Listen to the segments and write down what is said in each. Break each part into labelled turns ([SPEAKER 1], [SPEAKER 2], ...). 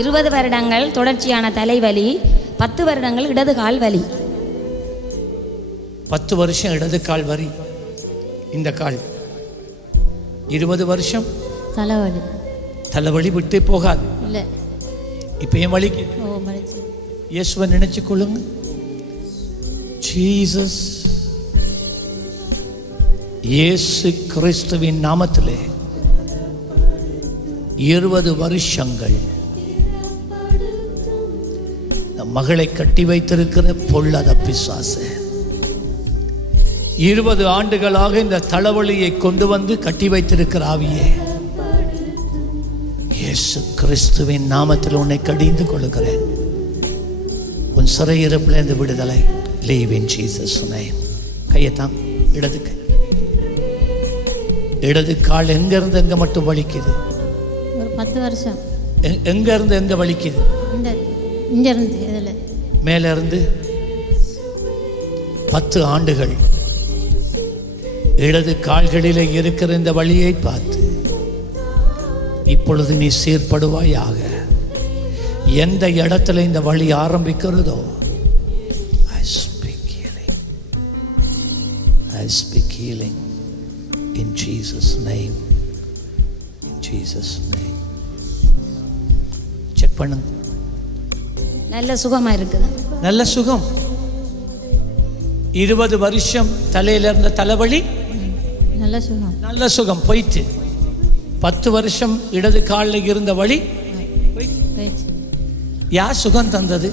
[SPEAKER 1] இருபது வருடங்கள் தொடர்ச்சியான தலைவலி பத்து வருடங்கள் இடது கால் வலி.
[SPEAKER 2] பத்து வருஷம் இடது கால் வரி இந்த கால். இருபது வருஷம்?
[SPEAKER 3] தலைவலி.
[SPEAKER 2] தலைவலி விட்டு போகாது.
[SPEAKER 3] இல்லை.
[SPEAKER 2] இப்போ ஏன் வலிக்கு? இயேசுவை நினைச்சு கொள்ளுங்க. ஜீசஸ் இயேசு கிறிஸ்துவின் நாமத்திலே இருபது வருஷங்கள் மகளை கட்டி வைத்திருக்கிற பொல்லாத பிசாசு. இருபது ஆண்டுகளாக இந்த தலைவலியை கொண்டு வந்து கட்டி வைத்திருக்கிற ஆவியே. இயேசு கிறிஸ்துவின் நாமத்தில் உன்னை கடிந்து கொள்கிறேன் உன் சிறையிருப்பில் இந்த விடுதலை. லீவ் இன் ஜீசஸ் நேம் கையத்தான் இடது கை. இடது கால் எங்க இருந்து எங்க மட்டும் வலிக்குது?
[SPEAKER 3] ஒரு பத்து வருஷம்.
[SPEAKER 2] எ- எங்க இருந்து எங்க வலிக்குது?
[SPEAKER 3] இந்த இங்கேருந்து இதில்.
[SPEAKER 2] மேலேருந்து பத்து ஆண்டுகள் இடது கால்களில் இருக்கிற இந்த வழியை பார்த்து இப்பொழுது நீ சீர்படுவாயாக. எந்த இடத்துல இந்த வழி ஆரம்பிக்கிறதோ I speak healing. I speak healing in Jesus name. In Jesus name. Check பண்ணுங்க.
[SPEAKER 1] நல்ல சுகமா இருக்குது
[SPEAKER 2] நல்ல சுகம். இருபது வருஷம் தலையில இருந்த தலைவலி.
[SPEAKER 3] நல்ல சுகம்.
[SPEAKER 2] நல்ல சுகம் போயிட்டு. பத்து வருஷம் இடது காலில் இருந்த வழி யார் சுகம் தந்தது?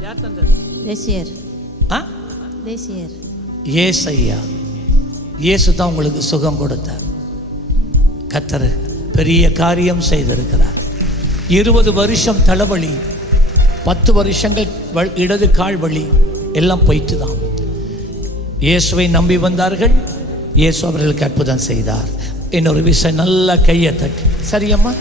[SPEAKER 2] யார் தந்தது?
[SPEAKER 3] தேசியர்.
[SPEAKER 2] ஆ?
[SPEAKER 3] தேசியர்.
[SPEAKER 2] ஏஸ் ஐயா இயேசு தான் உங்களுக்கு சுகம் கொடுத்தார். கத்தர் பெரிய காரியம் செய்திருக்கிறார். இருபது வருஷம் தலைவலி பத்து வருஷங்கள் இடது கால் வலி எல்லாம் போயிட்டு தான் இயேசுவை நம்பி வந்தார்கள் இயேசு அவர்களுக்கு அற்புதம் செய்தார். இன்னொரு விஷயம் நல்லா கையை தட்டி. சரியம்மா?